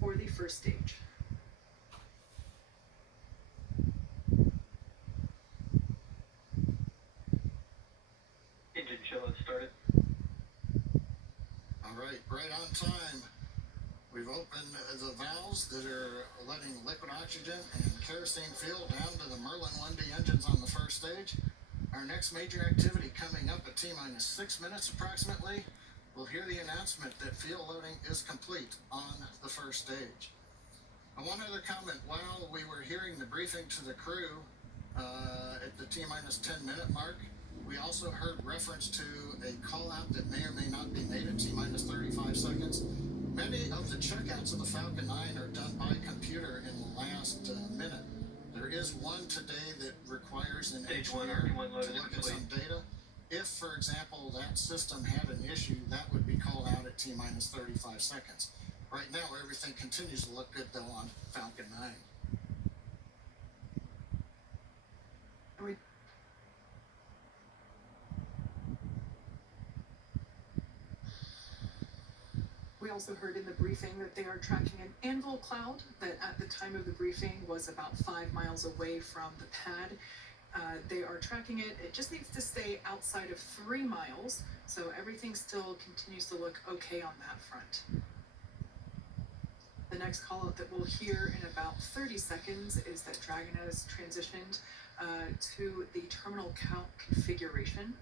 for the first stage. Engine show started. All right on time. We've opened the valves that are letting liquid oxygen and kerosene fuel down to the Merlin 1D engines on the first stage. Our next major activity coming up at T-minus 6 minutes approximately. We'll hear the announcement that fuel loading is complete on the first stage. One other comment, while we were hearing the briefing to the crew at the T-minus 10 minute mark, we also heard reference to a call out that may or may not be made at T-minus 35 seconds. Many of the checkouts of the Falcon 9 are done by computer in the last minute. There is one today that requires an engineer to look at some data. If, for example, that system had an issue, that would be called out at T-minus 35 seconds. Right now, everything continues to look good, though, on Falcon 9. We also heard in the briefing that they are tracking an anvil cloud that at the time of the briefing was about 5 miles away from the pad. They are tracking it. It just needs to stay outside of 3 miles, so everything still continues to look okay on that front. The next call out that we'll hear in about 30 seconds is that Dragon has transitioned to the terminal count configuration.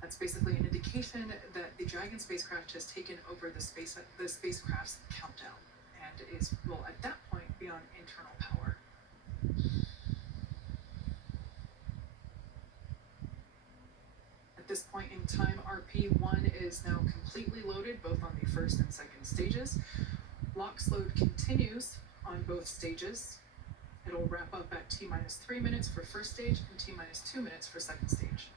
That's basically an indication that the Dragon spacecraft has taken over the spacecraft's countdown and will at that point be on internal power. At this point in time, RP1 is now completely loaded both on the first and second stages. LOX load continues on both stages. It'll wrap up at T-minus 3 minutes for first stage and T-minus 2 minutes for second stage.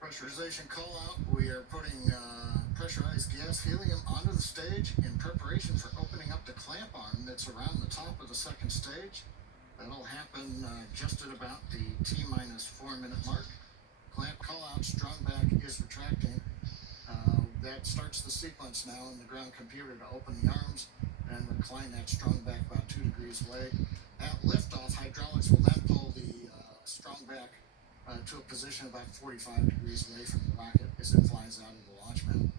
Pressurization call out. We are putting pressurized gas helium onto the stage in preparation for opening up the clamp arm that's around the top of the second stage. That'll happen just at about the T-minus 4 minute mark. Clamp call out, strong back is retracting. That starts the sequence now in the ground computer to open the arms and recline that strong back about 2 degrees away. At liftoff, hydraulics will then pull the strong back to a position about 45 degrees away from the rocket as it flies out of the launch mount.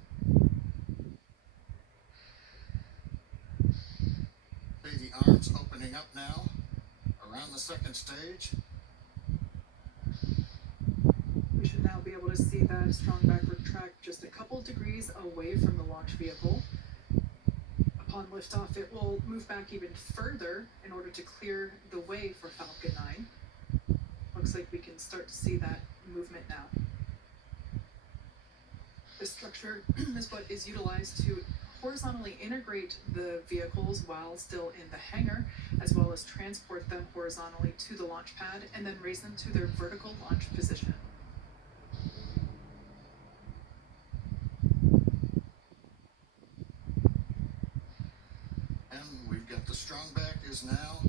See the arms opening up now around the second stage. We should now be able to see that strong back retract just a couple degrees away from the launch vehicle. Upon liftoff, it will move back even further in order to clear the way for Falcon 9. Looks like we can start to see that movement now. This structure is what is utilized to horizontally integrate the vehicles while still in the hangar, as well as transport them horizontally to the launch pad and then raise them to their vertical launch position. And we've got the strong back is now.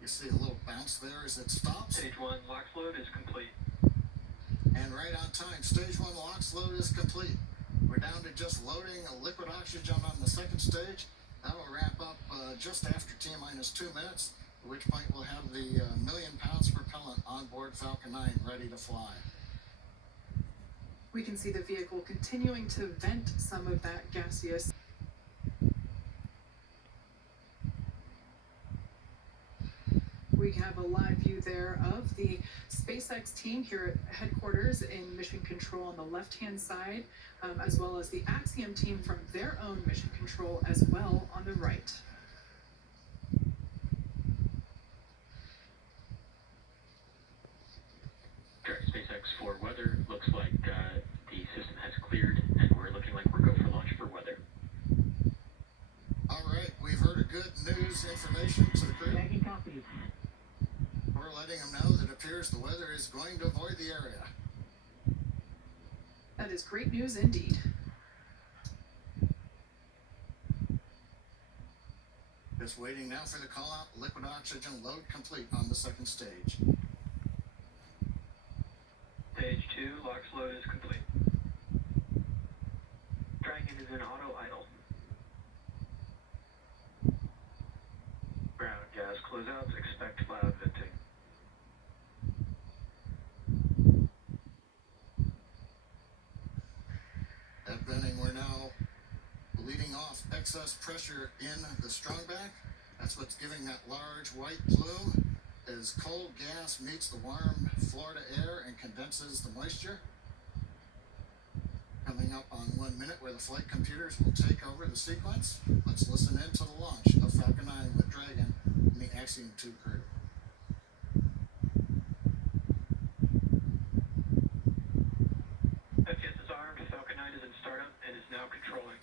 You see a little bounce there as it stops. Stage 1 LOX load is complete. And right on time, stage 1 LOX load is complete. We're down to just loading a liquid oxygen on the second stage. That'll wrap up just after T-minus 2 minutes, at which point we'll have the 1,000,000 pounds propellant on board Falcon 9 ready to fly. We can see the vehicle continuing to vent some of that gaseous. We have a live view there of the SpaceX team here at headquarters in Mission Control on the left-hand side, as well as the Axiom team from their own Mission Control as well on the right. SpaceX for weather. Looks like the system has cleared and we're looking like we're go for launch for weather. All right, we've heard a good news information to the crew. Tagging copies. We're letting them know that it appears the weather is going to avoid the area. That is great news indeed. Just waiting now for the call out. Liquid oxygen load complete on the second stage. Stage 2, LOX load is complete. Dragon is in auto idle. Ground gas closeouts, expect loud venting. At venting, we're now bleeding off excess pressure in the strongback. That's what's giving that large white plume as cold gas meets the warm Florida air and condenses the moisture. Coming up on 1 minute where the flight computers will take over the sequence. Let's listen in to the launch of Falcon 9 with Dragon and the Axiom 2 crew. FPS is armed, Falcon 9 is in startup and is now controlling.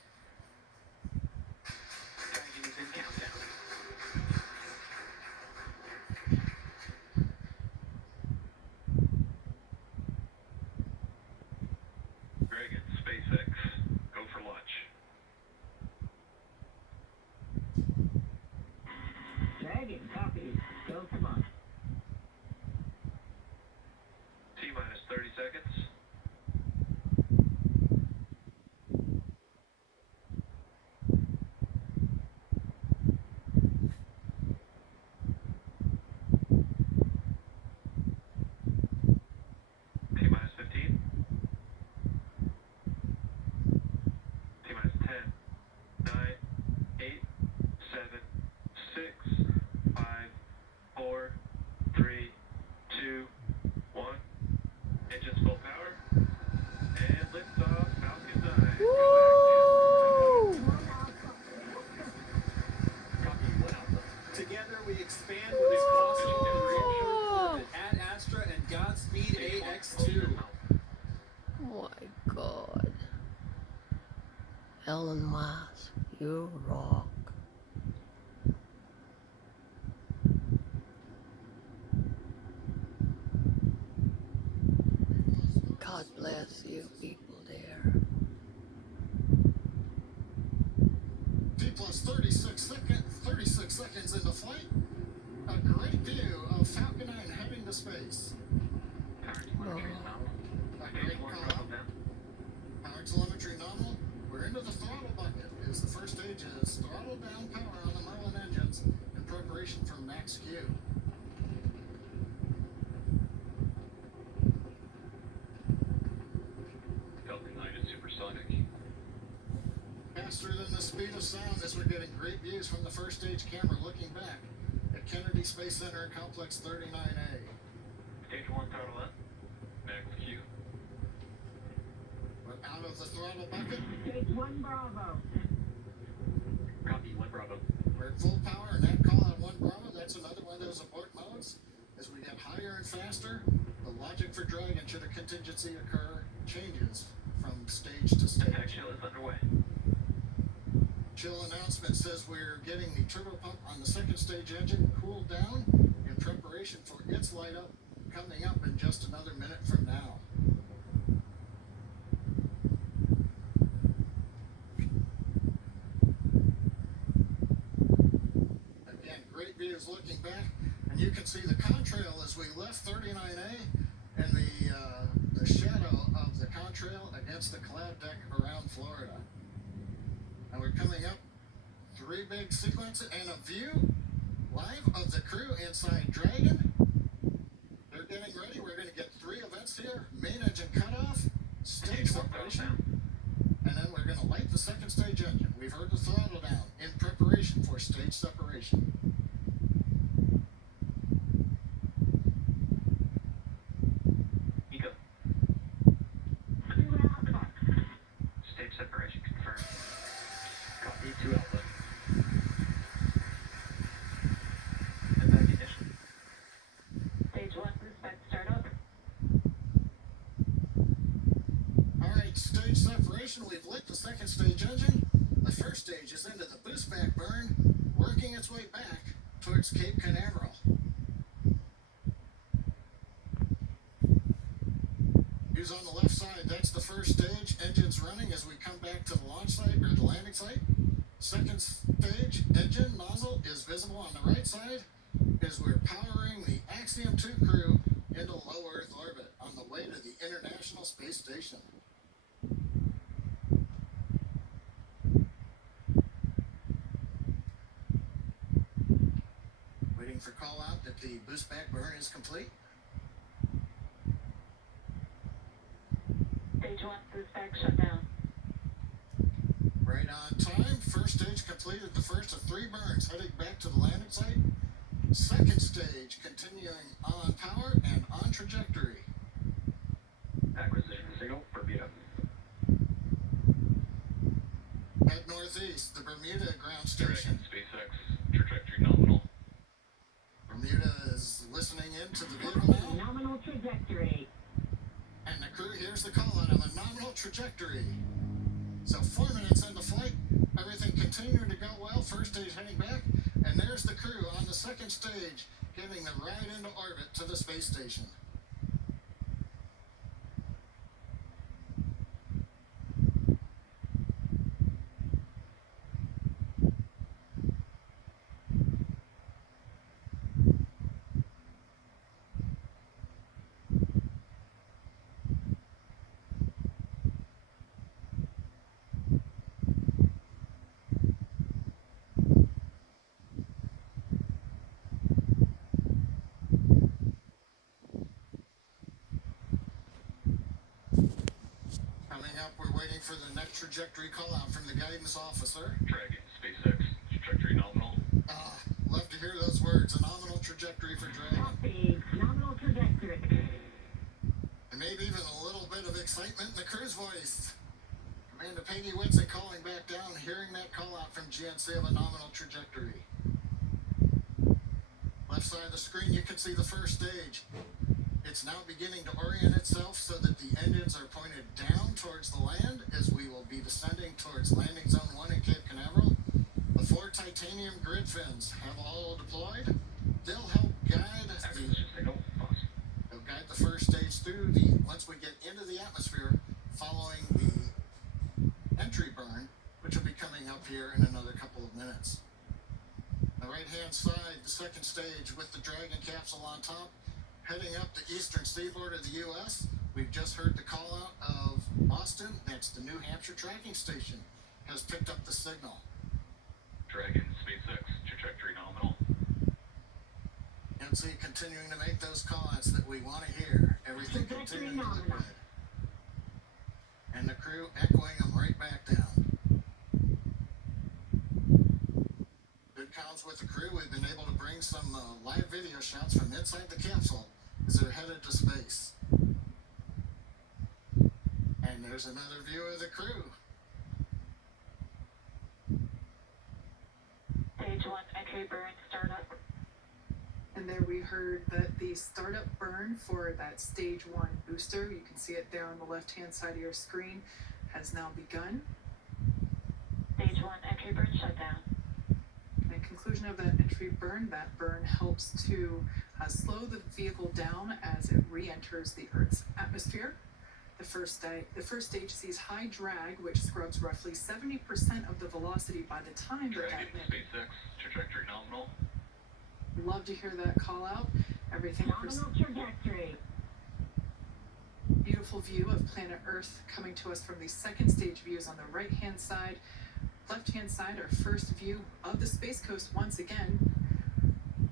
Dragon is in countdown. Dragon, SpaceX, go for launch. Dragon, copy. Go for launch. T-minus 30 seconds. T-minus 15. T-minus 10, 9, 8, 7, 6, 5, 4, 3, 2, 1. Engines full power. And liftoff, Falcon 9. Woo! Copy, one alpha. Together we expand what is possible and reassure that Ad Astra and Godspeed AX2. Oh my god. Elon Musk, you rock. God bless you people there. T plus 36 seconds into flight. A great view of Falcon 9 heading to space. Power telemetry is nominal. A Stage great 1 call throttle out. down. Power telemetry nominal. We're into the throttle bucket as the first stage is throttle down power on the Merlin engines in preparation for max Q. Falcon 9 is supersonic. Faster than the speed of sound as we're getting great views from the first stage camera looking back at Kennedy Space Center and Complex 39A. Stage 1 throttle up. Max Q. We're out of the throttle bucket. Stage 1 Bravo. Copy, 1 Bravo. We're at full power and that call on 1 Bravo, that's another one of those abort modes. As we get higher and faster, the logic for Dragon should a contingency occur changes from stage to stage. Impact chill is underway. Chill announcement says we're getting the turbo pump on the second stage engine cooled down in preparation for its light up coming up in just another minute from now. Again, great views looking back, and you can see the contrail as we left 39A and the shadow of the contrail against the cloud deck around Florida. And we're coming up 3 big sequences and a view live of the crew inside Dragon. They're getting ready. We're going to get 3 events here. Main engine cutoff, stage Stage 1 throttle separation, down. and then we're going to light the second stage engine. We've heard the throttle down in preparation for stage separation. Eco. Stage separation confirmed. Copy, 2 alpha. Impact ignition. Stage 1 respect startup. All right, stage separation. We've lit the second stage engine. The first stage is into the boost back burn, working its way back towards Cape Canaveral. Views on the left side, that's the first stage. Engines running as we come back to the launch site or the landing site. Second stage engine nozzle is visible on the right side as we're powering the Axiom 2 crew into low Earth orbit on the way to the International Space Station. Waiting for call out that the boost back burn is complete. Stage 1 boost back shut down. Right on time. First stage completed the first of 3 burns, heading back to the landing site. Second stage continuing on power and on trajectory. Acquisition signal, Bermuda. Head northeast, the Bermuda ground station. Dragon, SpaceX, trajectory nominal. Bermuda is listening in to the vehicle now, Nominal trajectory. and the crew hears the call out of a nominal trajectory. So 4 minutes into flight, everything continuing to go well. First stage heading back, and there's the crew on the second stage getting the ride into orbit to the space station. Coming up, we're waiting for the next trajectory call out from the guidance officer. Dragon, SpaceX, trajectory nominal. Love to hear those words, a nominal trajectory for Dragon. Copy. Nominal trajectory. And maybe even a little bit of excitement in the crew's voice. Commander Peggy Whitson calling back down, hearing that call out from GNC of a nominal trajectory. Left side of the screen, you can see the first stage. It's now beginning to orient itself so that the engines are pointed down towards the land as we will be descending towards landing zone 1 in Cape Canaveral. The 4 titanium grid fins have all deployed. They'll help guide Acquisition signal, pause. They'll guide the first stage through once we get into the atmosphere following the entry burn, which will be coming up here in another couple of minutes. The right-hand side, the second stage with the Dragon capsule on top, heading up the eastern seaboard of the U.S. We've just heard the call out of Boston. That's the New Hampshire tracking station, has picked up the signal. Dragon, SpaceX, trajectory nominal. MC continuing to make those call-outs that we want to hear. Everything Trajectory continuing to look nominal. good. And the crew echoing them right back down. Good comms with the crew. We've been able to bring some live video shots from inside the capsule as they're headed to space. And there's another view of the crew. Stage 1 entry burn startup. And there we heard that the startup burn for that stage 1 booster, you can see it there on the left-hand side of your screen, has now begun. Stage 1 entry burn shut down. And conclusion of that entry burn, that burn helps to slow the vehicle down as it re-enters the Earth's atmosphere. The first stage sees high drag, which scrubs roughly 70% of the velocity by the time that Dragon, that landing. SpaceX, trajectory nominal. Love to hear that call out. Everything Nominal trajectory. beautiful view of planet Earth coming to us from the second stage views on the right hand side. Left hand side, our first view of the Space Coast once again.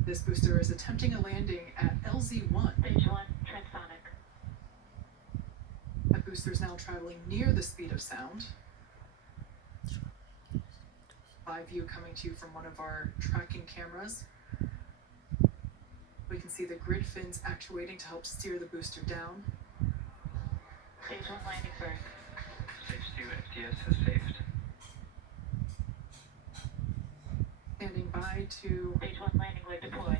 This booster is attempting a landing at LZ1. Stage 1 transonic. That booster is now traveling near the speed of sound. Live view coming to you from one of our tracking cameras. We can see the grid fins actuating to help steer the booster down. Stage 1 landing burn. Stage 2 FTS has saved. Standing by to Stage 1 landing leg deploy.